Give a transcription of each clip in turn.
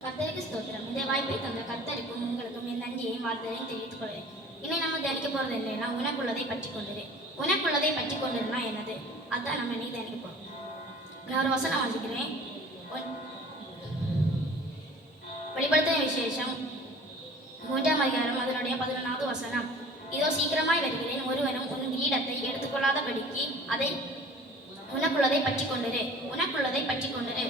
கர்த்தருக்கு ஸ்தோத்திரம். இந்த வாய்ப்பை தந்த கர்த்தருக்கும் உங்களுக்கும் என் நன்றியையும் வாழ்த்தையும் தெரிவித்துக் கொள்கிறேன். இனி நம்ம தியானிக்க போறது என்னன்னா, உனக்குள்ளதை பற்றி கொண்டது. உனக்குள்ளதை பற்றி கொண்டதுன்னா என்னது? அதான் நம்ம இன்னைக்கு தியானிக்க போறோம். நான் ஒரு வசனம் வாசிக்கிறேன். வெளிப்படுத்தின விசேஷம் 3ஆம் அதிகாரம் அதனுடைய 11வது வசனம். இதோ சீக்கிரமாய் வருகிறேன், ஒருவனும் உன் கிரீடத்தை எடுத்துக்கொள்ளாதபடிக்கு அதை உனக்குள்ளதை பற்றி கொண்டது. உனக்குள்ளதை பற்றி கொண்டது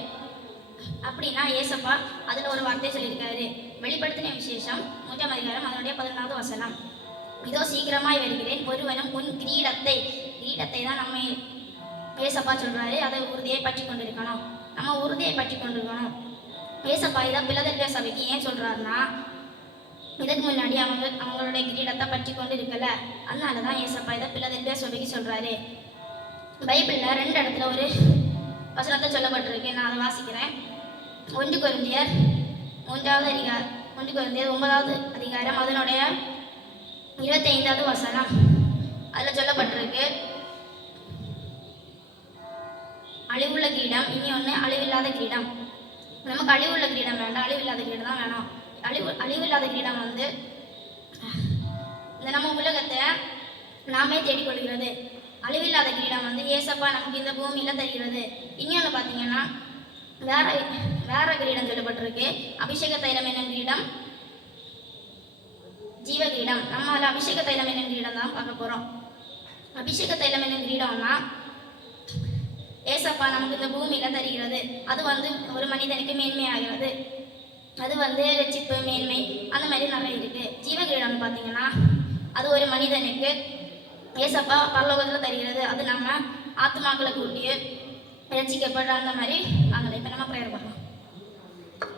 அப்படின்னா ஏசப்பா அதுல ஒரு வார்த்தை சொல்லியிருக்காரு. வெளிப்படுத்தின விசேஷம் 3ஆம் அதிகாரம் அதனுடைய 11வது வசனம். இதோ சீக்கிரமாய் வருகிறேன், ஒருவனும் உன் கிரீடத்தை தான் நம்ம ஏசப்பா சொல்றாரு. அதை உறுதியை பற்றி கொண்டிருக்கணும். நம்ம உறுதியை பற்றி கொண்டிருக்கணும். ஏசப்பா இதை பிலதெல்பியா சபைக்கு ஏன் சொல்றாருன்னா, இதுக்கு முன்னாடி அவங்களுடைய கிரீடத்தை பற்றி கொண்டு இருக்கல. அதனாலதான் ஏசப்பா இதை பிலதெல்பியா சபைக்கு சொல்றாரு. பைபிள்ல 2 இடத்துல ஒரு வசனத்தை சொல்லப்பட்டிருக்கு. நான் அதை வாசிக்கிறேன். 1 கொரிந்தியர் 3வது அதிகாரம் 1 கொரிந்தியர் 9வது அதிகாரம் அதனுடைய 25வது வசனம். அதுல சொல்லப்பட்டிருக்கு, அழிவுள்ள கிரீடம், இனி ஒன்று அழிவில்லாத கிரீடம். நமக்கு அழிவுள்ள கிரீடம் வேண்டாம், அழிவில்லாத கிரீடம் தான் வேணும். அழிவில்லாத கிரீடம் இந்த நம்ம உலகத்தை நாமே தேடிக்கொள்கிறது. அழிவில்லாத கிரீடம் ஏசப்பா நமக்கு இந்த பூமியில தருகிறது. இன்னொன்று பார்த்தீங்கன்னா வேற கிரீடம் சொல்லப்பட்டிருக்கு. அபிஷேக தைலம் என்னும் கிரீடம், ஜீவ கிரீடம். நம்ம அதில் அபிஷேக தைலம் என்னும் கிரீடம் தான் பார்க்க போறோம். அபிஷேக தைலம் என்னும் கிரீடம்னா ஏசப்பா நமக்கு இந்த பூமியில தருகிறது. அது ஒரு மனிதனுக்கு மேன்மையாகிறது. அது ரட்சிப்பு, மேன்மை, அந்த மாதிரி நிறைய இருக்கு. ஜீவ கிரீடம் பார்த்தீங்கன்னா அது ஒரு மனிதனுக்கு ஏசப்பா பரலோகத்தில் தருகிறது. அது நம்ம ஆத்மாக்களை கூட்டிய ரட்சிக்கப்படுற அந்த மாதிரி வாங்கலை. இப்போ நம்ம ப்ரேயர் பண்ணலாம்.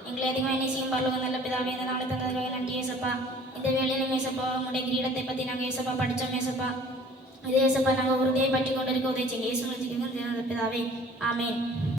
எங்களை அதிகமாக நேசிக்கும் பரலோகம் நல்ல பிதாவே, இந்த நாளை தந்ததுக்காக நன்றி ஏசப்பா. இந்த வேலையிலும் ஏசப்பா உங்களுடைய கிரீடத்தை பற்றி நாங்கள் ஏசப்பா படித்தோம் ஏசப்பா. இதே ஏசப்பா நாங்கள் உறுதியை பற்றி கொண்டு இருக்க உதவி செய்யுங்க. இயேசு பிதாவே, ஆமேன்.